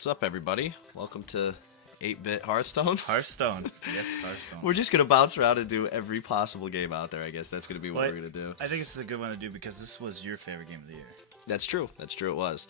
What's up, everybody? Welcome to 8-Bit Hearthstone. Hearthstone. Yes, Hearthstone. We're just going to bounce around and do every possible game out there, I guess. That's going to be what we're going to do. I think this is a good one to do because this was your favorite game of the year. That's true. That's true, it was.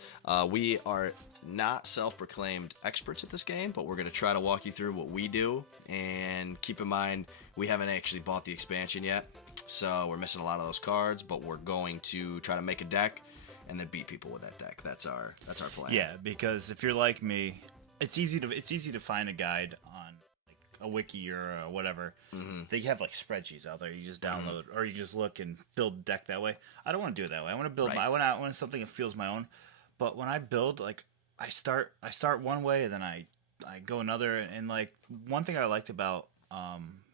We are not self-proclaimed experts at this game, but we're going to try to walk you through what we do. And keep in mind, we haven't actually bought the expansion yet, so we're missing a lot of those cards, but we're going to try to make a deck and then beat people with that deck. That's our plan. Yeah, because if you're like me, it's easy to find a guide on like a wiki or whatever. Mm-hmm. They have like spreadsheets out there. You just download or you just look and build a deck that way. I don't want to do it that way. I want to build I want something that feels my own. But when I build, like I start one way and then I go another. And like one thing I liked about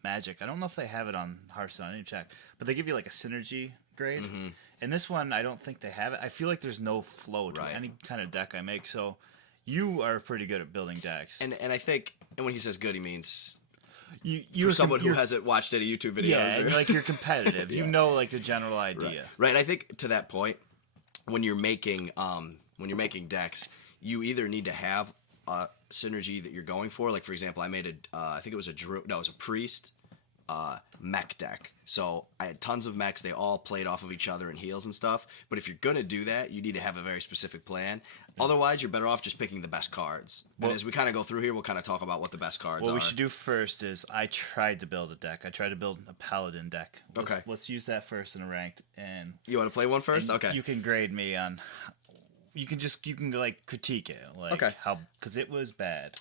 Magic, I don't know if they have it on Hearthstone. I didn't check, but they give you like a synergy grade. Mm-hmm. And this one, I don't think they have it. I feel like there's no flow to any kind of deck I make. So you are pretty good at building decks. And I think, and when he says good, he means you're for someone who hasn't watched any YouTube videos. Yeah, and like you're competitive. You know, like the general idea. Right. I think to that point, when you're making decks, you either need to have a synergy that you're going for. Like for example, I made I think it was it was a priest mech deck. So I had tons of mechs. They all played off of each other and heals and stuff. But if you're going to do that, you need to have a very specific plan. Otherwise, you're better off just picking the best cards. But as we kind of go through here, we'll kind of talk about what the best cards are. What we should do first is I tried to build a deck. I tried to build a paladin deck. Let's use that first in a ranked. And you want to play one first? Okay. You can grade me on... You can like critique it, like how, because it was bad.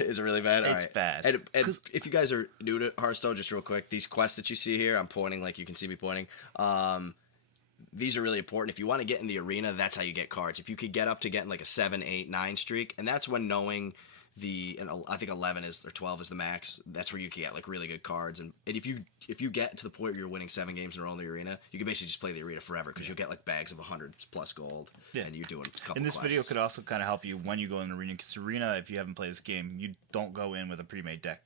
Is it really bad? It's bad. And if you guys are new to Hearthstone, just real quick, these quests that you see here, I'm pointing like you can see me pointing. These are really important. If you want to get in the arena, that's how you get cards. If you could get up to getting like a 7, 8, 9 streak, and that's when knowing I think 11 or 12 is the max. That's where you can get like really good cards. And if you get to the point where you're winning 7 games in a row in the arena, you can basically just play the arena forever because you'll get like bags of 100 plus gold. Yeah. And you're doing a couple. And this quests. video could also kind of help you when you go in the arena, because arena, if you haven't played this game, you don't go in with a pre-made deck.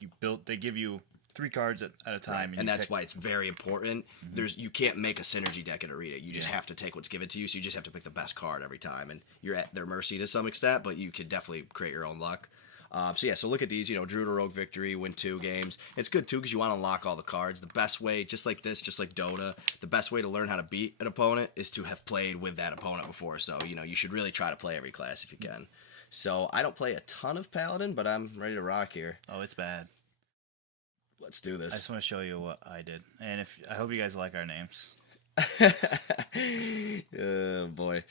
They give you 3 cards at a time, and that's why it's very important. You can't make a synergy deck in arena. You just have to take what's given to you. So you just have to pick the best card every time, and you're at their mercy to some extent. But you could definitely create your own luck. So look at these, Druid or Rogue victory, win 2 games. It's good too because you want to unlock all the cards. The best way, just like this, just like Dota, the best way to learn how to beat an opponent is to have played with that opponent before. So, you should really try to play every class if you can. So I don't play a ton of Paladin, but I'm ready to rock here. Oh, it's bad. Let's do this. I just want to show you what I did. And I hope you guys like our names. Oh boy,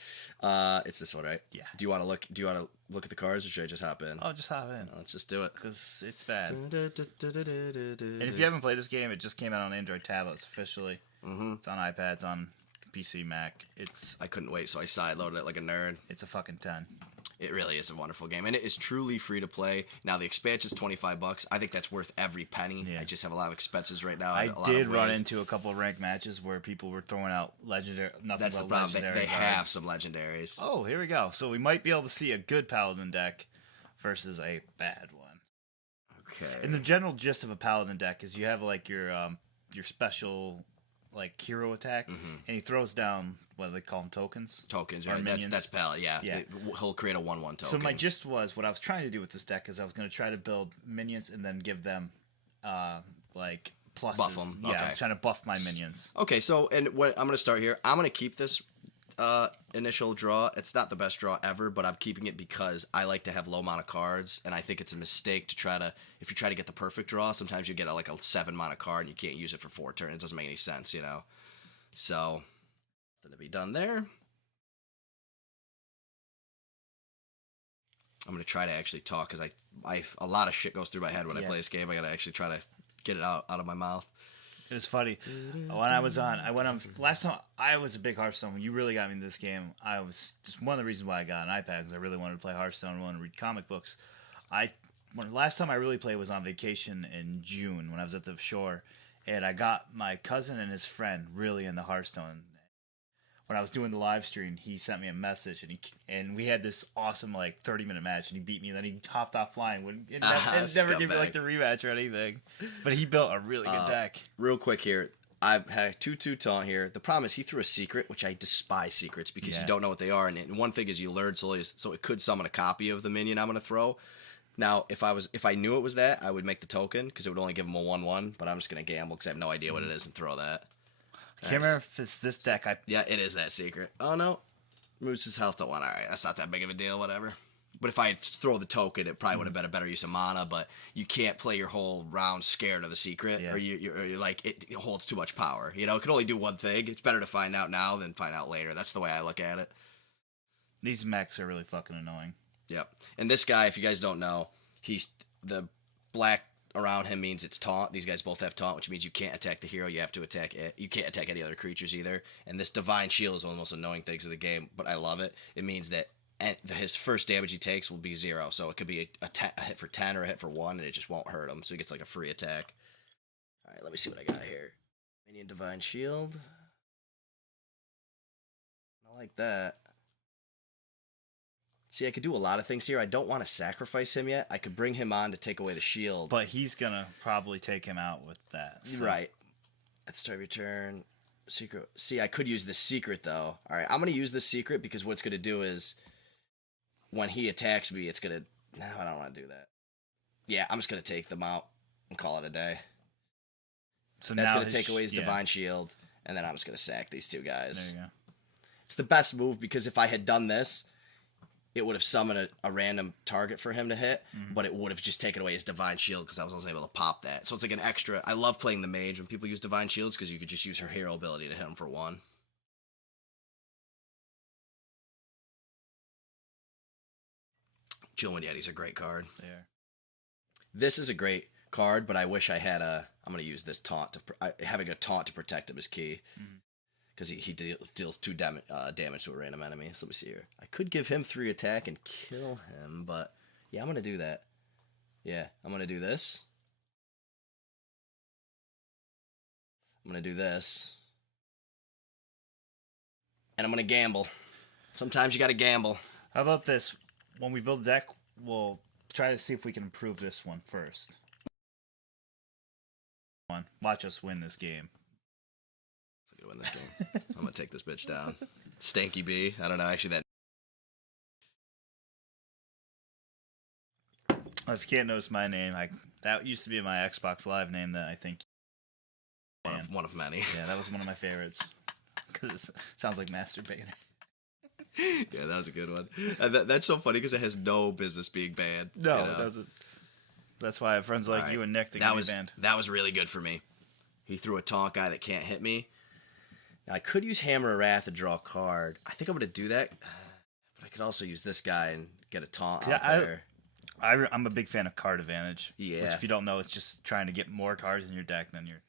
it's this one, right? Yeah. Do you want to look at the cards, or should I just hop in? Oh, just hop in. Let's just do it because it's bad. And if you haven't played this game, it just came out on Android tablets officially. It's on iPads, on PC, Mac. I couldn't wait, so I sideloaded it like a nerd. It's a fucking 10. It really is a wonderful game, and it is truly free to play. Now the expansion is $25. I think that's worth every penny. Yeah. I just have a lot of expenses right now. I did run into a couple of ranked matches where people were throwing out legendary. That's the problem. They have some legendaries. Oh, here we go. So we might be able to see a good Paladin deck versus a bad one. Okay. And the general gist of a Paladin deck is you have like your special like hero attack, and he throws down what do they call them, tokens? Tokens, right? That's Paladin. Yeah. He'll create a 1/1 token. So my gist was what I was trying to do with this deck is I was going to try to build minions and then give them like pluses. Buff them. Yeah, okay. I was trying to buff my minions. Okay, so I'm going to start here. I'm going to keep this initial draw. It's not the best draw ever, but I'm keeping it because I like to have low mana cards, and I think it's a mistake to if you try to get the perfect draw, sometimes you get like a 7 mana card and you can't use it for 4 turns. It doesn't make any sense, So, nothing to be done there. I'm going to try to actually talk because a lot of shit goes through my head when I play this game. I got to actually try to get it out of my mouth. It was funny. When I went on last time. I was a big Hearthstone. When you really got me into this game, I was just one of the reasons why I got an iPad because I really wanted to play Hearthstone. I wanted to read comic books. Last time I really played was on vacation in June when I was at the shore, and I got my cousin and his friend really into Hearthstone. When I was doing the live stream, he sent me a message, and we had this awesome like 30-minute match, and he beat me. And then he hopped off flying. Never gave me like the rematch or anything. But he built a really good deck. Real quick here, I've had 2/2 taunt here. The problem is he threw a secret, which I despise secrets because you don't know what they are. And one thing is you learn slowly, so it could summon a copy of the minion I'm going to throw. Now, if I knew it was that, I would make the token because it would only give him a 1/1. But I'm just going to gamble because I have no idea what it is and throw that. I can't remember if it's this deck. Yeah, it is that secret. Oh no, moves his health to 1. All right, that's not that big of a deal. Whatever. But if I throw the token, it probably would have been a better use of mana. But you can't play your whole round scared of the secret, or you're like it holds too much power. You know, it can only do one thing. It's better to find out now than find out later. That's the way I look at it. These mechs are really fucking annoying. Yep. And this guy, if you guys don't know, he's the black around him means it's taunt. These guys both have taunt, which means you can't attack the hero. You have to attack it. You can't attack any other creatures either. And this Divine Shield is one of the most annoying things of the game, but I love it. It means that his first damage he takes will be 0. So it could be a hit for 10 or a hit for 1, and it just won't hurt him. So he gets like a free attack. All right, let me see what I got here. Minion Divine Shield. I like that. See, I could do a lot of things here. I don't want to sacrifice him yet. I could bring him on to take away the shield. But he's going to probably take him out with that. So. Right. At the start of your turn. Secret. See, I could use this secret, though. All right, I'm going to use this secret because what it's going to do is when he attacks me, it's going to... No, I don't want to do that. Yeah, I'm just going to take them out and call it a day. So that's going to take away his Divine Shield, and then I'm just going to sack these two guys. There you go. It's the best move because if I had done this, it would have summoned a random target for him to hit, but it would have just taken away his Divine Shield because I was able to pop that. So it's like an extra... I love playing the mage when people use Divine Shields because you could just use her hero ability to hit him for 1. Chillwind Yeti's a great card. Yeah. This is a great card, but I wish I had a... I'm going to use this taunt. Having a taunt to protect him is key. Because he deals 2 damage to a random enemy. So let me see here. I could give him 3 attack and kill him, but... Yeah, I'm going to do that. Yeah, I'm going to do this. I'm going to do this. And I'm going to gamble. Sometimes you got to gamble. How about this? When we build a deck, we'll try to see if we can improve this one first. Watch us win this game. I'm gonna win this game. I'm gonna take this bitch down. Stanky B. I don't know. Actually, if you can't notice my name, that used to be my Xbox Live name that I think... One of many. Yeah, that was one of my favorites. Because it sounds like masturbating. Yeah, that was a good one. That's so funny because it has no business being banned. No, it doesn't. That's why I have friends like you and Nick that get me banned. That was really good for me. He threw a taunt guy that can't hit me. Now, I could use Hammer of Wrath and draw a card. I think I'm going to do that. But I could also use this guy and get a taunt out there. I'm a big fan of card advantage. Yeah. Which, if you don't know, is just trying to get more cards in your deck than your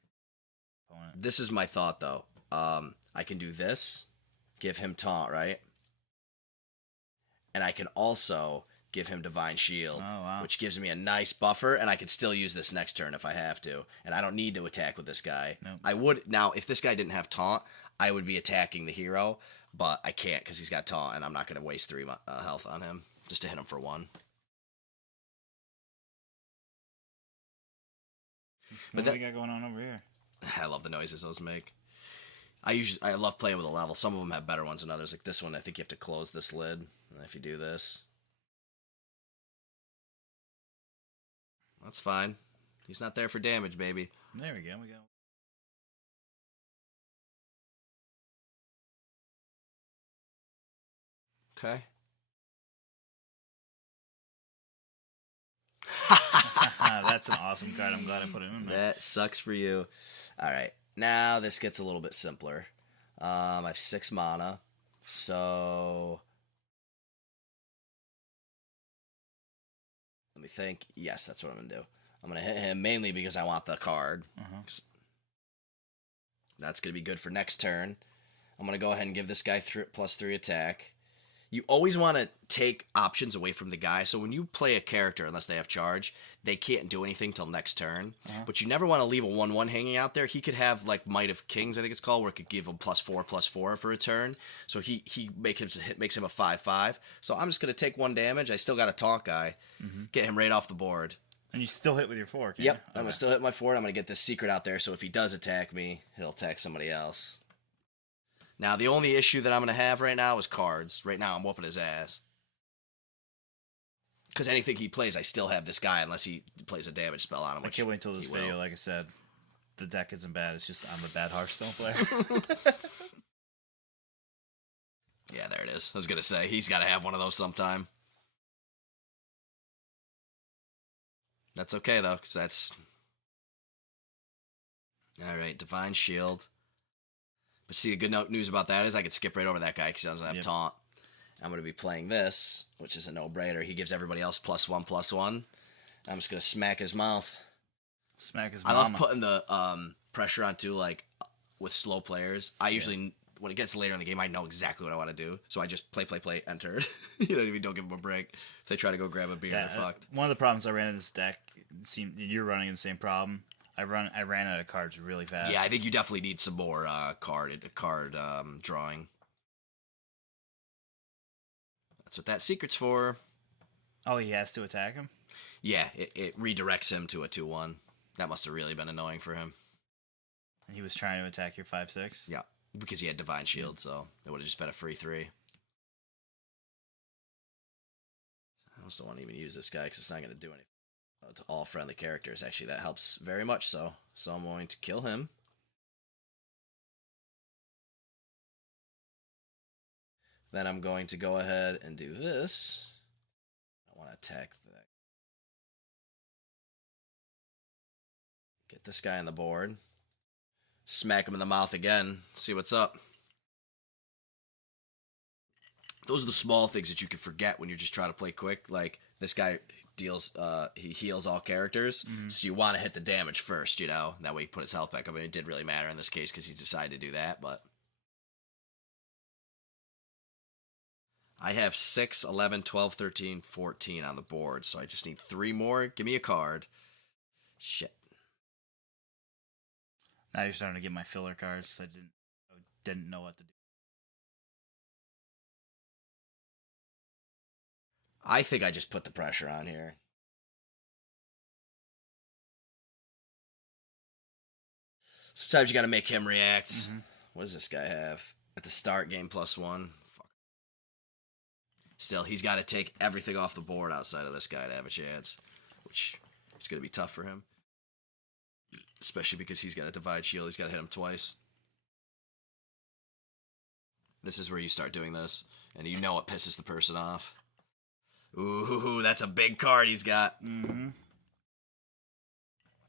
opponent. This is my thought, though. I can do this. Give him taunt, right? And I can also give him Divine Shield, which gives me a nice buffer, and I can still use this next turn if I have to. And I don't need to attack with this guy. Nope. I would... Now, if this guy didn't have taunt, I would be attacking the hero, but I can't because he's got taunt, and I'm not going to waste 3 health on him just to hit him for 1. What do we got going on over here? I love the noises those make. I love playing with a level. Some of them have better ones than others. Like this one, I think you have to close this lid if you do this. That's fine. He's not there for damage, baby. There we go. We go. Okay. That's an awesome card. I'm glad I put it in there. That sucks for you. All right. Now this gets a little bit simpler. I have 6 mana. So let me think. Yes, that's what I'm going to do. I'm going to hit him mainly because I want the card. That's going to be good for next turn. I'm going to go ahead and give this guy +3 attack. You always want to take options away from the guy. So when you play a character, unless they have charge, they can't do anything till next turn. But you never want to leave a 1/1 hanging out there. He could have like Might of Kings, I think it's called, where it could give him +4/+4 for a turn. So he makes him a 5/5. So I'm just going to take 1 damage. I still got a taunt guy. Get him right off the board. And you still hit with your 4, can't Yep, you? I'm going to still hit my 4, and I'm going to get this secret out there, so if he does attack me, he'll attack somebody else. Now, the only issue that I'm going to have right now is cards. Right now, I'm whooping his ass. Because anything he plays, I still have this guy, unless he plays a damage spell on him. I can't wait until this video, like I said. The deck isn't bad, it's just I'm a bad Hearthstone player. Yeah, there it is. I was going to say, he's got to have one of those sometime. That's okay, though, because that's... Alright, Divine Shield. But see, the good news about that is I could skip right over that guy because he doesn't have taunt. I'm going to be playing this, which is a no-brainer. He gives everybody else +1/+1. I'm just going to smack his mouth. Smack his I mama. love putting the pressure on, too, like, with slow players. I usually, when it gets later in the game, I know exactly what I want to do. So I just play, enter. You know what I mean? Don't give them a break. If they try to go grab a beer, they're fucked. One of the problems I ran in this deck, you're running the same problem. I ran out of cards really fast. Yeah, I think you definitely need some more card drawing. That's what that secret's for. Oh, he has to attack him? Yeah, it redirects him to a 2/1. That must have really been annoying for him. And he was trying to attack your 5/6? Yeah, because he had Divine Shield, so it would have just been a free 3. I also don't want to even use this guy because it's not going to do anything. To all friendly characters, actually, that helps very much so. So I'm going to kill him. Then I'm going to go ahead and do this. I want to attack that. Get this guy on the board. Smack him in the mouth again. See what's up. Those are the small things that you can forget when you're just trying to play quick. Like, this guy deals, he heals all characters, so you want to hit the damage first, you know? That way he put his health back up. I mean, it did really matter in this case because he decided to do that, but... I have 6, 11, 12, 13, 14 on the board, so I just need 3 more. Give me a card. Shit. Now you're starting to get my filler cards. I didn't know what to do. I think I just put the pressure on here. Sometimes you got to make him react. What does this guy have? At the start, game +1. Fuck. Still, he's got to take everything off the board outside of this guy to have a chance, which is going to be tough for him. Especially because he's got a Divide Shield. He's got to hit him twice. This is where you start doing this, and you know it pisses the person off. Ooh, that's a big card he's got.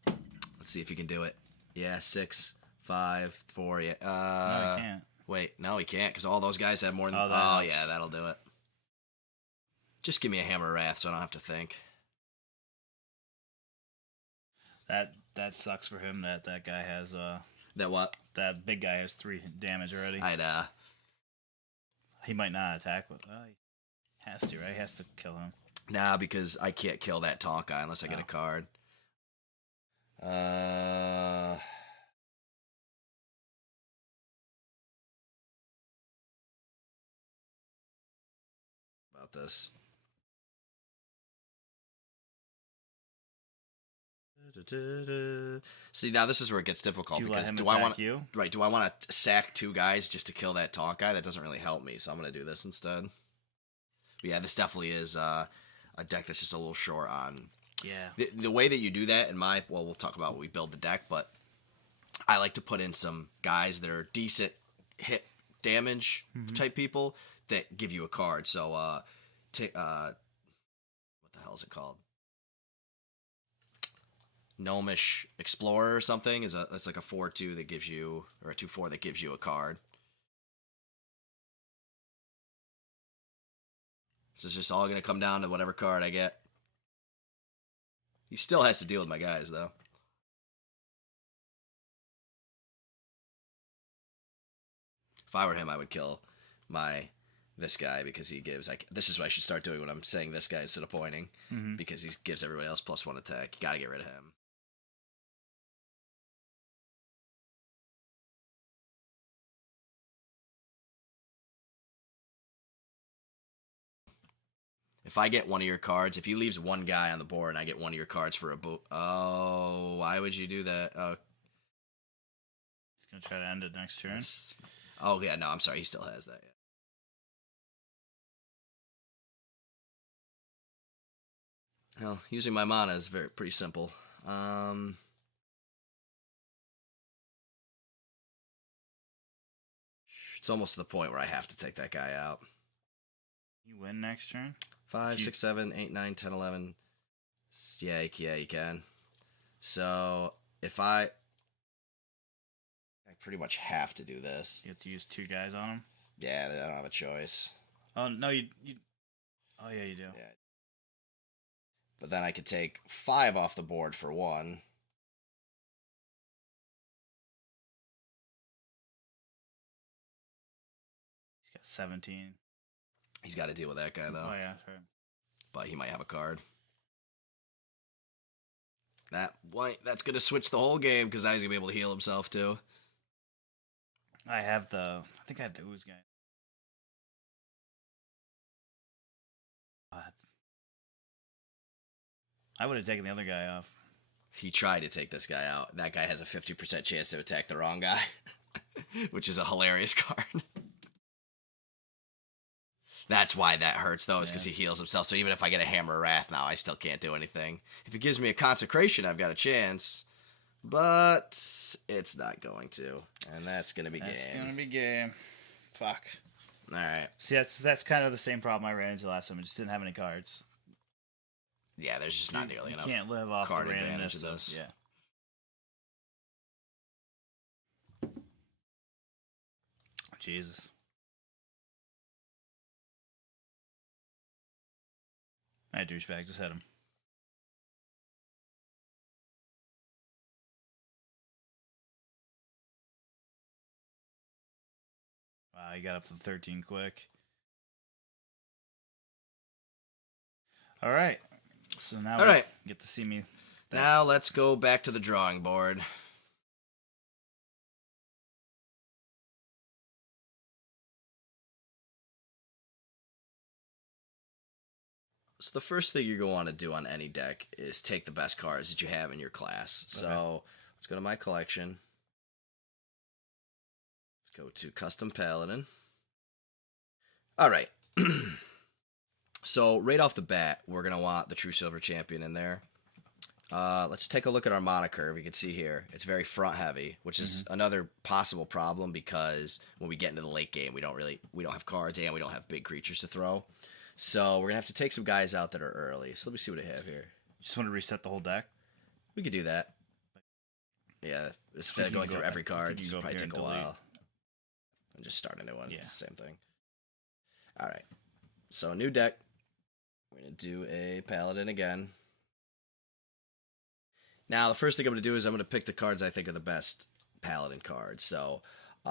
Let's see if he can do it. Yeah, 6, 5, 4. Yeah. No, he can't. Wait, no, he can't because all those guys have more than. Oh, yeah, that'll do it. Just give me a Hammer of Wrath so I don't have to think. That sucks for him. That guy has That what? That big guy has 3 damage already. I'd He might not attack, but he has to, right? He has to kill him. Nah, because I can't kill that taunt guy unless I get a card. About this. See, now this is where it gets difficult because do I want to sack 2 guys just to kill that taunt guy? That doesn't really help me, so I'm going to do this instead. But yeah, this definitely is a deck that's just a little short on. Yeah. The way that you do that in we'll talk about when we build the deck, but I like to put in some guys that are decent hit damage type people that give you a card. So, what the hell is it called? Gnomish Explorer or something it's like a 4/2 that gives you, or a 2/4 that gives you a card. This is just all going to come down to whatever card I get. He still has to deal with my guys, though. If I were him, I would kill this guy because he gives, this is what I should start doing when I'm saying this guy instead of pointing, because he gives everybody else +1 attack. You got to get rid of him. If I get one of your cards, if he leaves one guy on the board and I get one of your cards for a oh, why would you do that? Oh, He's gonna try to end it next turn. Oh yeah, no, I'm sorry, he still has that. Well, using my mana is pretty simple. It's almost to the point where I have to take that guy out. You win next turn? 5, 6, 7, 8, 9, 10, 11. Yeah, you can. So if I pretty much have to do this. You have to use 2 guys on him? Yeah, I don't have a choice. Oh, no, you oh, yeah, you do. Yeah. But then I could take 5 off the board for 1. He's got 17. He's got to deal with that guy, though. Oh, yeah, sure. But he might have a card. That's going to switch the whole game because now he's going to be able to heal himself, too. I think I have the Ooze guy. I would have taken the other guy off. He tried to take this guy out. That guy has a 50% chance to attack the wrong guy, which is a hilarious card. That's why that hurts, though, is because he heals himself. So even if I get a Hammer of Wrath now, I still can't do anything. If it gives me a Consecration, I've got a chance. But it's not going to. And that's going to be game. That's going to be game. Fuck. All right. See, that's kind of the same problem I ran into last time. I just didn't have any cards. Yeah, there's just not nearly enough. You can't live off card the advantage randomness of this. Yeah. Jesus. Alright, douchebag, just hit him. Wow, he got up to 13 quick. Alright. So now we get to see me. Now let's go back to the drawing board. So the first thing you're going to want to do on any deck is take the best cards that you have in your class. Okay. So let's go to my collection. Let's go to Custom Paladin. All right. So right off the bat, we're going to want the True Silver Champion in there. Let's take a look at our mana curve. You can see here, it's very front heavy, which is another possible problem because when we get into the late game, we don't have cards and we don't have big creatures to throw. So we're going to have to take some guys out that are early. So let me see what I have here. You just want to reset the whole deck? We could do that. Yeah, instead of going through every card, it's probably take a while. And just start a new one. Yeah. It's the same thing. All right. So new deck. We're going to do a Paladin again. Now, the first thing I'm going to do is I'm going to pick the cards I think are the best Paladin cards. So, is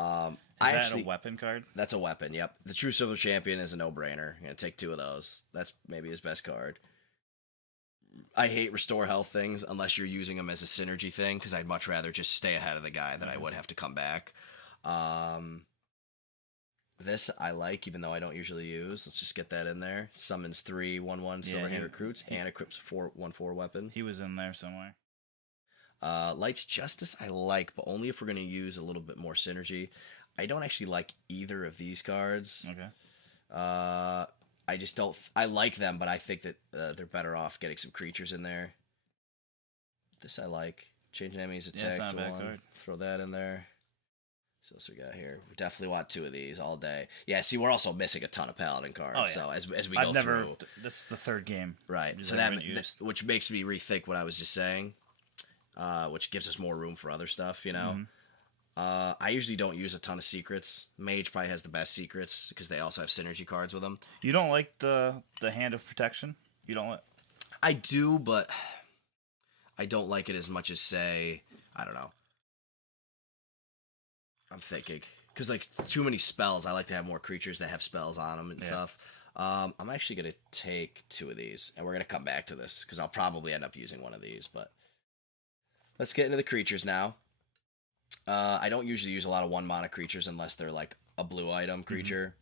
that a weapon card? That's a weapon, yep. The True Silver Champion is a no-brainer. I'm going to take 2 of those. That's maybe his best card. I hate restore health things unless you're using them as a synergy thing, because I'd much rather just stay ahead of the guy than I would have to come back. This I like, even though I don't usually use. Let's just get that in there. Summons 3 1/1 Silverhand Recruits and equips 4/1/4 weapon. He was in there somewhere. Light's Justice I like, but only if we're going to use a little bit more synergy. I don't actually like either of these cards. Okay. I just don't... I like them, but I think that they're better off getting some creatures in there. This I like. Change an enemy's attack to 1. Card. Throw that in there. So what we got here? We definitely want 2 of these all day. Yeah, see, we're also missing a ton of Paladin cards. Oh, yeah. So as we go through... This is the 3rd game. Right. So which makes me rethink what I was just saying. Which gives us more room for other stuff, you know? I usually don't use a ton of secrets. Mage probably has the best secrets because they also have synergy cards with them. You don't like the Hand of Protection? You don't like... I do, but I don't like it as much as, say, I don't know. I'm thinking. Because, like, too many spells. I like to have more creatures that have spells on them and stuff. I'm actually going to take 2 of these, and we're going to come back to this because I'll probably end up using one of these, but... Let's get into the creatures now. I don't usually use a lot of 1 mana creatures unless they're like a blue item creature.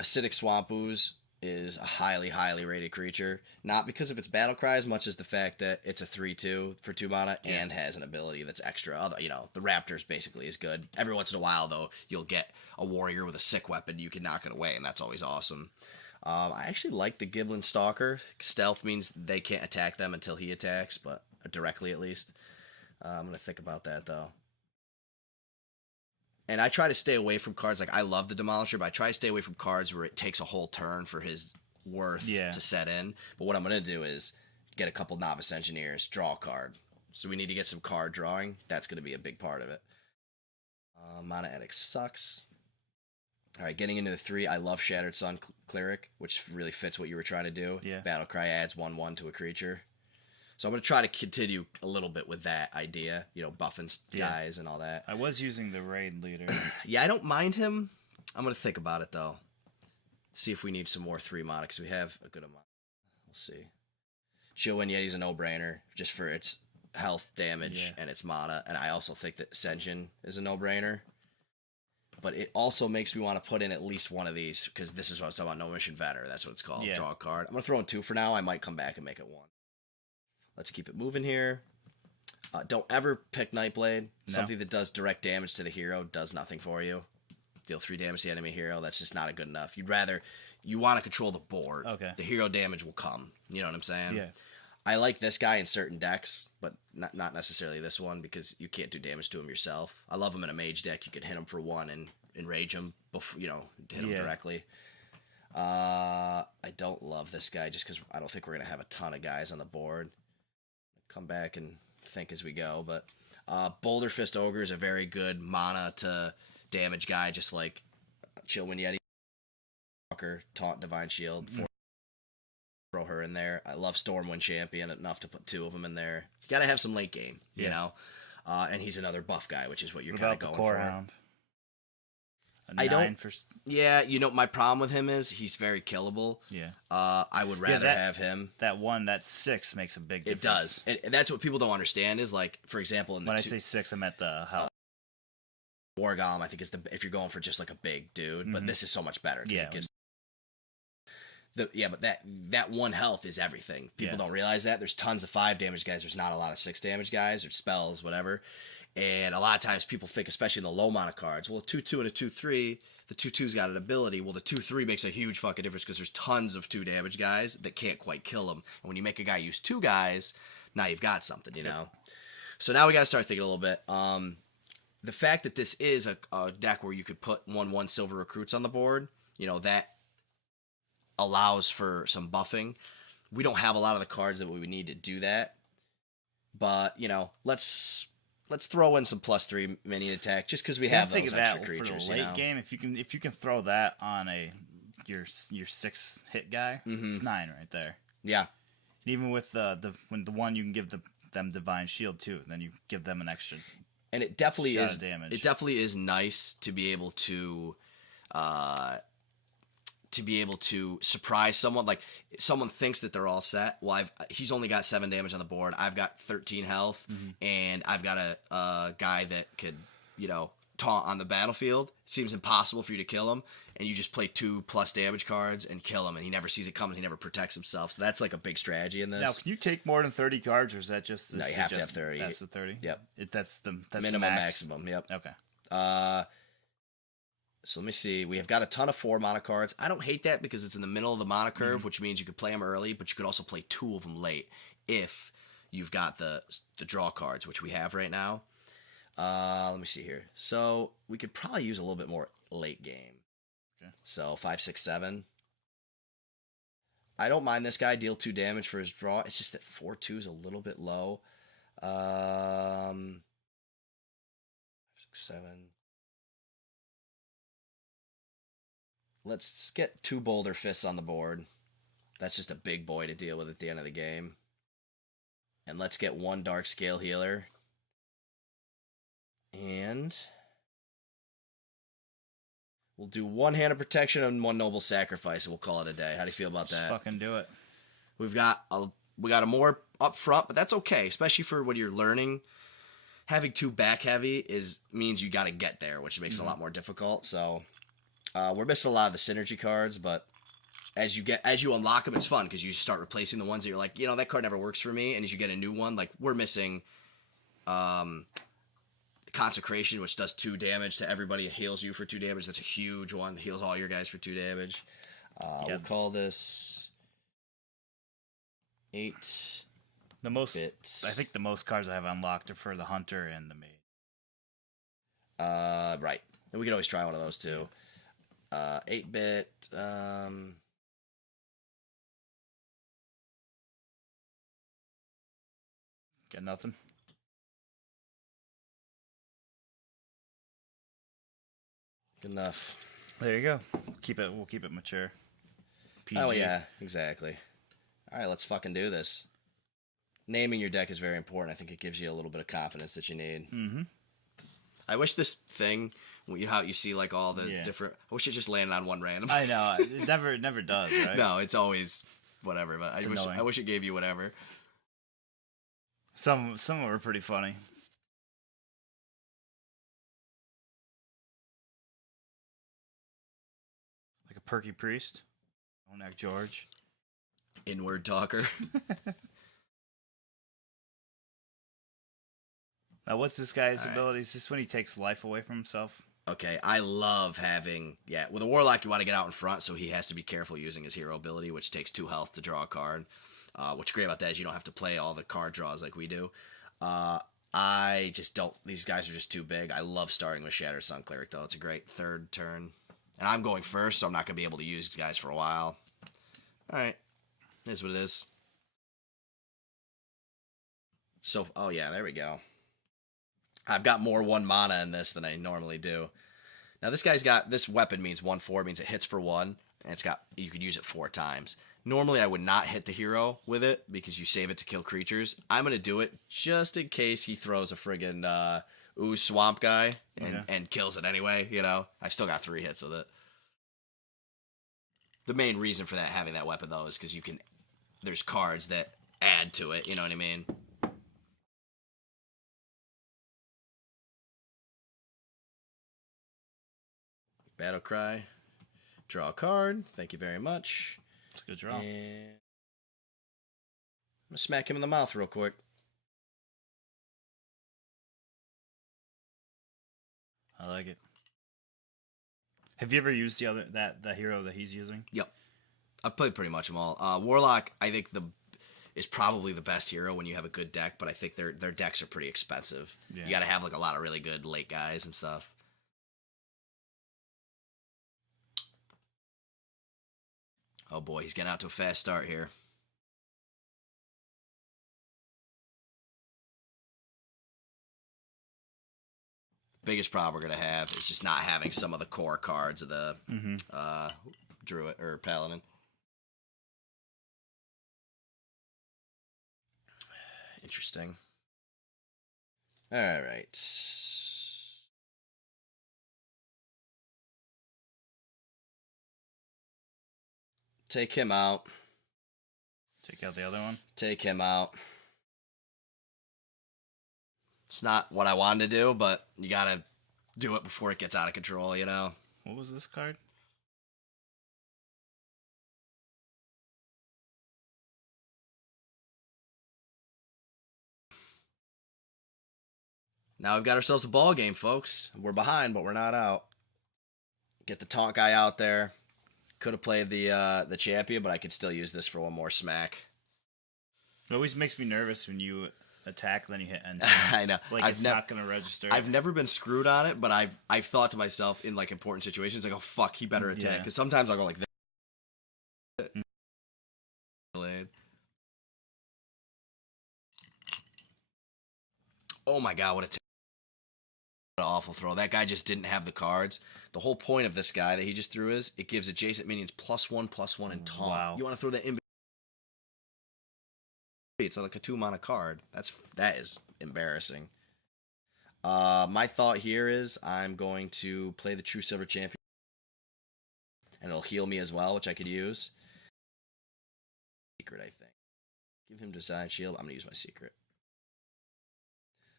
Acidic Swamp Ooze is a highly, highly rated creature. Not because of its battle cry as much as the fact that it's a 3/2 for 2 mana and has an ability that's extra. Although, the Raptor's basically is good. Every once in a while, though, you'll get a warrior with a sick weapon. You can knock it away, and that's always awesome. I actually like the Giblin Stalker. Stealth means they can't attack them until he attacks, but directly at least. I'm going to think about that, though. And I try to stay away from cards, like I love the Demolisher, but I try to stay away from cards where it takes a whole turn for his worth to set in. But what I'm going to do is get a couple Novice Engineers, draw a card. So we need to get some card drawing. That's going to be a big part of it. Mana Edict sucks. All right, getting into the 3, I love Shattered Sun Cleric, which really fits what you were trying to do. Yeah. Battle Cry adds 1/1 to a creature. So I'm going to try to continue a little bit with that idea, buffing guys and all that. I was using the Raid Leader. Yeah, I don't mind him. I'm going to think about it, though. See if we need some more 3 mana, because we have a good amount. We'll see. Chillwind Yeti's a no-brainer, just for its health, damage, and its mana. And I also think that Senjin is a no-brainer. But it also makes me want to put in at least one of these, because this is what I was talking about, No Mission Vetter. That's what it's called, draw a card. I'm going to throw in 2 for now. I might come back and make it 1. Let's keep it moving here. Don't ever pick Nightblade. No. Something that does direct damage to the hero does nothing for you. Deal 3 damage to the enemy hero. That's just not good enough. You want to control the board. Okay. The hero damage will come. You know what I'm saying? Yeah. I like this guy in certain decks, but not necessarily this one, because you can't do damage to him yourself. I love him in a mage deck. You can hit him for 1 and enrage him, before, hit him directly. I don't love this guy just because I don't think we're going to have a ton of guys on the board. Come back and think as we go, but Boulder Fist Ogre is a very good mana to damage guy, just like Chillwind Yeti, Walker, Taunt, Divine Shield. Throw her in there. I love Stormwind Champion enough to put 2 of them in there. You got to have some late game, and he's another buff guy, which is what you're kind of going for. Hound? Yeah, my problem with him is he's very killable. Yeah. I would rather have him. That 6 makes a big difference. It does. And that's what people don't understand is, like, for example, when I say 6, I meant the health. War Golem, I think, is if you're going for just like a big dude, but this is so much better because it gives but that 1 health is everything. People don't realize that. There's tons of 5 damage guys. There's not a lot of 6 damage guys or spells, whatever. And a lot of times people think, especially in the low mana cards, well, a 2/2 and a 2/3, the 2/2's got an ability. Well, the 2/3 makes a huge fucking difference because there's tons of 2 damage guys that can't quite kill them. And when you make a guy use 2 guys, now you've got something, So now we got to start thinking a little bit. The fact that this is a deck where you could put 1/1 silver recruits on the board, that allows for some buffing. We don't have a lot of the cards that we would need to do that. But, let's throw in some +3 mini attack just because we have those extra creatures. For the late game, if you can throw that on your 6 hit guy, it's 9 right there. Yeah. And even with the one you can give them Divine Shield too, then you give them an extra. And it definitely is damage. It definitely is nice to be able to surprise someone. Like, someone thinks that they're all set. Well, he's only got 7 damage on the board. I've got 13 health, and I've got a guy that could, taunt on the battlefield. It seems impossible for you to kill him, and you just play 2+ damage cards and kill him, and he never sees it coming. He never protects himself. So that's like a big strategy in this. Now, can you take more than 30 cards, or is that just... No, you have to have 30. That's the 30? Yep. That's minimum, the maximum. Yep. Okay. So let me see. We have got a ton of 4 mana cards. I don't hate that because it's in the middle of the mana curve, which means you could play them early, but you could also play 2 of them late if you've got the draw cards, which we have right now. Let me see here. So we could probably use a little bit more late game. Okay. So 5, 6, 7. I don't mind this guy. Deal 2 damage for his draw. It's just that 4/2 is a little bit low. 5, 6, 7. Let's get 2 Boulder Fists on the board. That's just a big boy to deal with at the end of the game. And let's get 1 Dark Scale Healer. And we'll do 1 Hand of Protection and 1 Noble Sacrifice, and we'll call it a day. How do you feel about that? Just fucking do it. We got a more up front, but that's okay, especially for when you're learning. Having 2 back heavy means you got to get there, which makes it a lot more difficult. So we're missing a lot of the synergy cards, but as you unlock them, it's fun because you start replacing the ones that you're like, that card never works for me, and as you get a new one, like we're missing Consecration, which does 2 damage to everybody. It heals you for 2 damage. That's a huge one. It heals all your guys for 2 damage. We'll call this 8. The most bits. I think the most cards I have unlocked are for the Hunter and the Maid. Right. And we can always try one of those too. 8-bit. Got nothing. Good enough. There you go. We'll keep it mature. PG. Oh yeah, exactly. All right, let's fucking do this. Naming your deck is very important. I think it gives you a little bit of confidence that you need. Mm-hmm. I wish this thing, how you see like all the different. I wish it just landed on one random. I know it never does, right? No, it's always whatever. But I wish it gave you whatever. Some of them are pretty funny. Like a Perky Priest, Onak George, Inward Talker. Now, what's this guy's ability? Is this when he takes life away from himself? Okay, I love having... Yeah, with a Warlock, you want to get out in front, so he has to be careful using his hero ability, which takes 2 health to draw a card. What's great about that is you don't have to play all the card draws like we do. I just don't... These guys are just too big. I love starting with Shattered Sun Cleric, though. It's a great 3rd turn. And I'm going first, so I'm not going to be able to use these guys for a while. Alright. It is what it is. So... Oh, yeah, there we go. I've got more 1 mana in this than I normally do. Now this guy's got, this weapon means 1/4, means it hits for 1, and it's got, you could use it 4 times. Normally I would not hit the hero with it because you save it to kill creatures. I'm going to do it just in case he throws a friggin' ooze swamp guy and kills it anyway, I've still got 3 hits with it. The main reason for that, having that weapon though, is because there's cards that add to it, you know what I mean? Battle Cry. Draw a card. Thank you very much. It's a good draw. And I'm going to smack him in the mouth real quick. I like it. Have you ever used the hero that he's using? Yep. I've played pretty much them all. Warlock, I think is probably the best hero when you have a good deck, but I think their decks are pretty expensive. Yeah. You got to have like a lot of really good late guys and stuff. Oh boy, he's getting out to a fast start here. Biggest problem we're going to have is just not having some of the core cards of the Druid or Paladin. Interesting. All right. Take him out. Take out the other one? Take him out. It's not what I wanted to do, but you gotta do it before it gets out of control, What was this card? Now we've got ourselves a ball game, folks. We're behind, but we're not out. Get the taunt guy out there. Could have played the champion, but I could still use this for one more smack. It always makes me nervous when you attack, then you hit end. I know. Like it's not going to register. I've never been screwed on it, but I've thought to myself in like important situations, like, oh fuck, he better attack. Because sometimes I'll go like this. Oh my god, what an awful throw. That guy just didn't have the cards. The whole point of this guy that he just threw is it gives adjacent minions +1/+1 and taunt. Wow. You want to throw that in. It's like a 2-mana card. That is embarrassing. My thought here is I'm going to play the True Silver Champion. And it'll heal me as well, which I could use. Secret, I think. Give him Design Shield. I'm going to use my secret.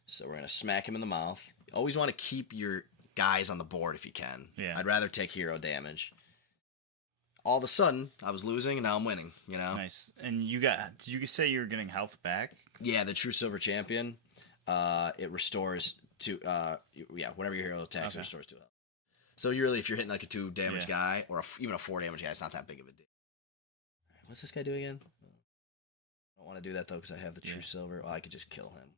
So we're going to smack him in the mouth. Always want to keep your guys on the board if you can. Yeah. I'd rather take hero damage. all of a sudden I was losing and now I'm winning. You know. Nice. And did you say you were getting health back? Yeah, the True Silver Champion. It restores to whenever your hero attacks, it restores 2 health. So you really, if you're hitting like a 2 damage guy or even a 4 damage guy, it's not that big of a deal. What's this guy doing again? I don't want to do that though because I have the True Silver. Well, I could just kill him.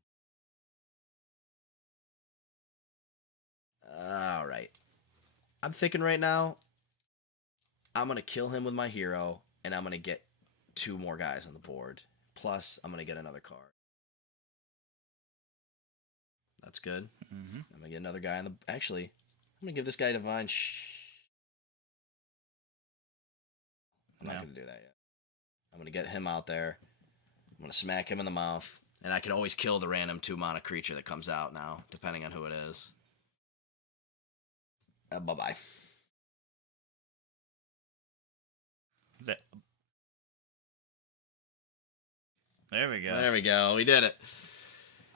All right. I'm thinking right now, I'm going to kill him with my hero, and I'm going to get 2 more guys on the board. Plus, I'm going to get another card. That's good. Mm-hmm. I'm going to get another guy on the... Actually, I'm going to give this guy Divine... I'm not going to do that yet. I'm going to get him out there. I'm going to smack him in the mouth. And I can always kill the random 2-mana creature that comes out now, depending on who it is. Bye-bye. There we go. There we go. We did it.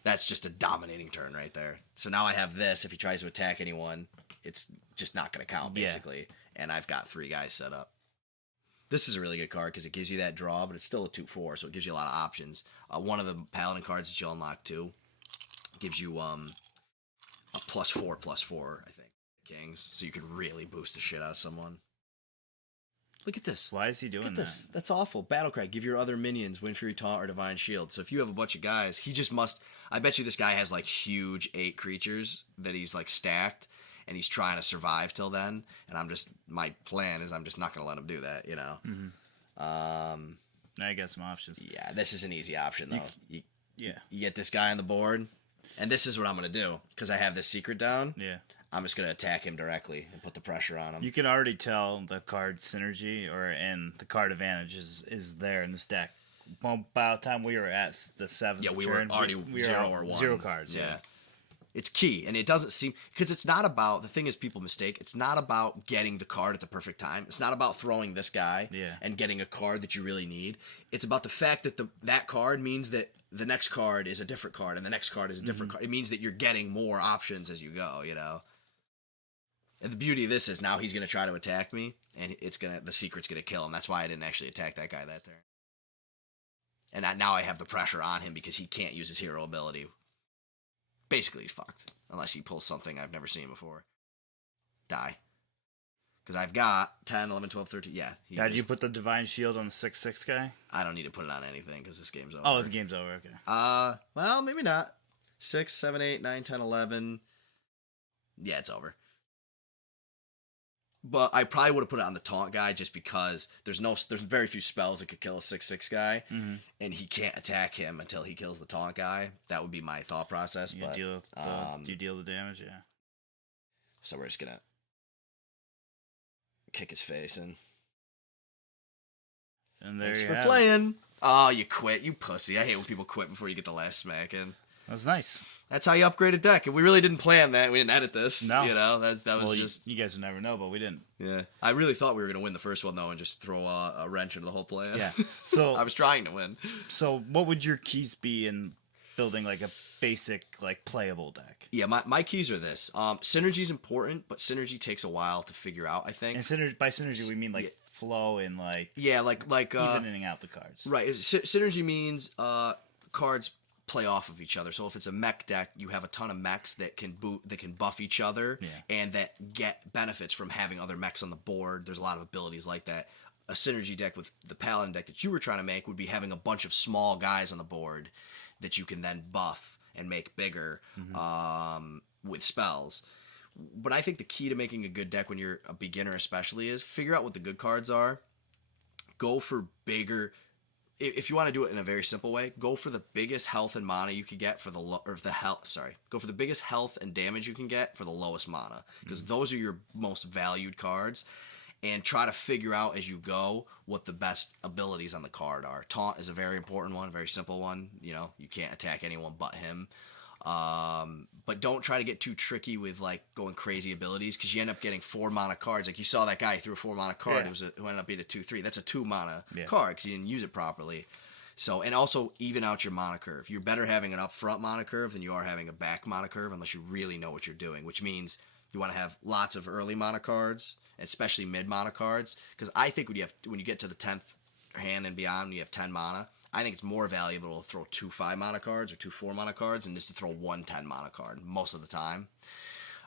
That's just a dominating turn right there. So now I have this. If he tries to attack anyone, it's just not going to count, basically. Yeah. And I've got 3 guys set up. This is a really good card because it gives you that draw, but it's still a 2/4, so it gives you a lot of options. One of the Paladin cards that you'll unlock too gives you a +4/+4, I think, Kings. So you could really boost the shit out of someone. Look at this. Why is he doing that? That's awful. Battlecry. Give your other minions Wind Fury, Taunt, or Divine Shield. So if you have a bunch of guys, he just must... I bet you this guy has like huge 8 creatures that he's like stacked, and he's trying to survive till then. And my plan is I'm just not going to let him do that, you know? Mm-hmm. Now you got some options. Yeah, this is an easy option, though. You get this guy on the board, and this is what I'm going to do. Because I have this secret down. Yeah. I'm just going to attack him directly and put the pressure on him. You can already tell the card synergy and the card advantage is there in this deck. Well, by the time we were at the 7th we turn, were already we 0 or 1. 0 cards. Yeah. It's key, and it doesn't seem... Because it's not about... The thing is, people mistake. It's not about getting the card at the perfect time. It's not about throwing this guy and getting a card that you really need. It's about the fact that that card means that the next card is a different card, and the next card is a different card. It means that you're getting more options as you go, you know? And the beauty of this is now he's going to try to attack me, and the secret's going to kill him. That's why I didn't actually attack that guy that turn. And now I have the pressure on him because he can't use his hero ability. Basically, he's fucked. Unless he pulls something I've never seen before. Die. Because I've got 10, 11, 12, 13. Yeah. Did you put the Divine Shield on the 6/6 guy? I don't need to put it on anything because this game's over. Oh, the game's over. Okay. Well, maybe not. 6, 7, 8, 9, 10, 11. Yeah, it's over. But I probably would have put it on the taunt guy just because there's very few spells that could kill a 6/6 guy, and he can't attack him until he kills the taunt guy. That would be my thought process. Do you deal the damage? Yeah. So we're just gonna kick his face in. And there Thanks you for have playing. It. Oh, you quit, you pussy! I hate when people quit before you get the last smack in. That was nice. That's how you upgrade a deck. And we really didn't plan that. We didn't edit this. No. You know, that was just... You guys would never know, but we didn't. Yeah. I really thought we were going to win the first one, though, and just throw a wrench into the whole plan. Yeah. So I was trying to win. So what would your keys be in building, like, a basic, like, playable deck? Yeah, my keys are this. Synergy is important, but synergy takes a while to figure out, I think. And by synergy, we mean, like, flow and, like... Yeah, like evening out the cards. Right. Synergy means cards play off of each other. So if it's a mech deck, you have a ton of mechs that can buff each other and that get benefits from having other mechs on the board. There's a lot of abilities like that. A synergy deck with the Paladin deck that you were trying to make would be having a bunch of small guys on the board that you can then buff and make bigger with spells. But I think the key to making a good deck when you're a beginner especially is figure out what the good cards are. Go for bigger... If you want to do it in a very simple way, go for the biggest health and mana you could get for go for the biggest health and damage you can get for the lowest mana, because those are your most valued cards, and try to figure out as you go what the best abilities on the card are. Taunt is a very important one, a very simple one. You know, you can't attack anyone but him. But don't try to get too tricky with like going crazy abilities, because you end up getting 4 mana cards. Like you saw that guy threw a 4 mana card. It ended up being a 2/3. That's a 2 mana card because you didn't use it properly. So, and also even out your mana curve. You're better having an upfront mana curve than you are having a back mana curve, unless you really know what you're doing, which means You want to have lots of early mana cards, especially mid mana cards, because I think when you get to the 10th hand and beyond, when you have 10 mana, I think it's more valuable to throw 2 5 mana cards or 2 4 mana cards than just to throw 1 10 mana card most of the time.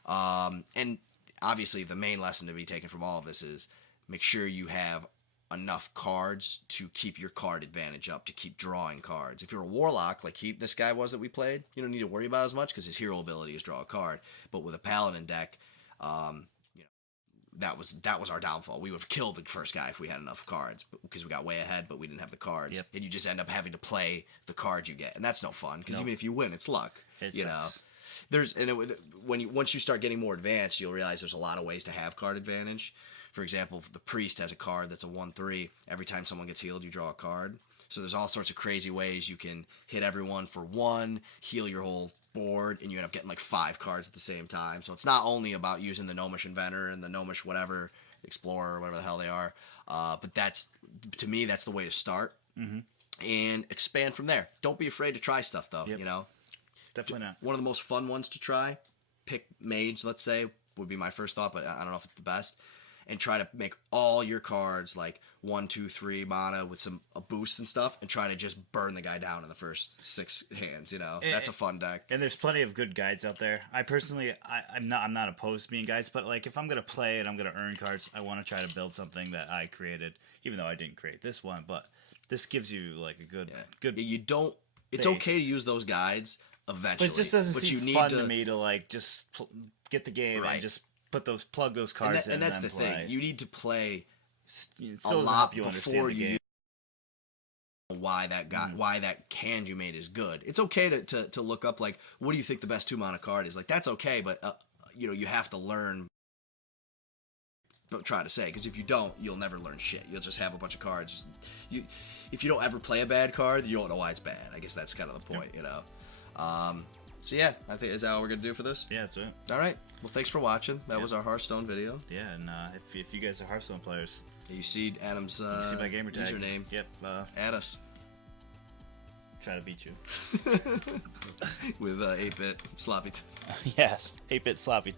And obviously, the main lesson to be taken from all of this is make sure you have enough cards to keep your card advantage up, to keep drawing cards. If you're a warlock, like this guy was that we played, you don't need to worry about as much because his hero ability is draw a card. But with a paladin deck, that was our downfall. We would have killed the first guy if we had enough cards because we got way ahead, but we didn't have the cards. Yep. And you just end up having to play the card you get, and that's no fun because even if you win, it's luck. It you sucks. know, once you start getting more advanced, you'll realize there's a lot of ways to have card advantage. For example, the priest has a card that's a 1/3. Every time someone gets healed, you draw a card. So there's all sorts of crazy ways you can hit everyone for 1, heal your whole board, and you end up getting like 5 cards at the same time. So it's not only about using the Gnomish Inventor and the Gnomish whatever, Explorer, or whatever the hell they are, but to me, that's the way to start. Mm-hmm. And expand from there. Don't be afraid to try stuff, though. Yep. You know, Definitely not. one of the most fun ones to try, pick Mage, let's say, would be my first thought, but I don't know if it's the best. And try to make all your cards like 1, 2, 3 mana with some boosts and stuff, and try to just burn the guy down in the first 6 hands. You know, that's a fun deck. And there's plenty of good guides out there. I personally, I'm not opposed to being guides, but like if I'm gonna play and I'm gonna earn cards, I want to try to build something that I created, even though I didn't create this one. But this gives you like a good. You don't. It's base. okay to use those guides eventually, But it just doesn't but seem you need fun to me to like just get the game Right. and just plug those cards in and that's then the play. thing. You need to play It a still doesn't lot help you understand before the you game. know why that hand you made is good. It's okay to look up like, what do you think the best 2 mana card is? Like, that's okay, but you have to learn. But try to say, because if you don't, you'll never learn shit. You'll just have a bunch of cards. If you don't ever play a bad card, you don't know why it's bad. I guess that's kind of the point, you know. So yeah, I think is that all we're gonna do for this? Yeah, that's it. All right. Well, thanks for watching. That was our Hearthstone video. Yeah, and if you guys are Hearthstone players, You see Adam's you see my gamer tag. username. Yep. Add us Try to beat you. with 8-bit sloppy. Yes, 8-bit sloppy.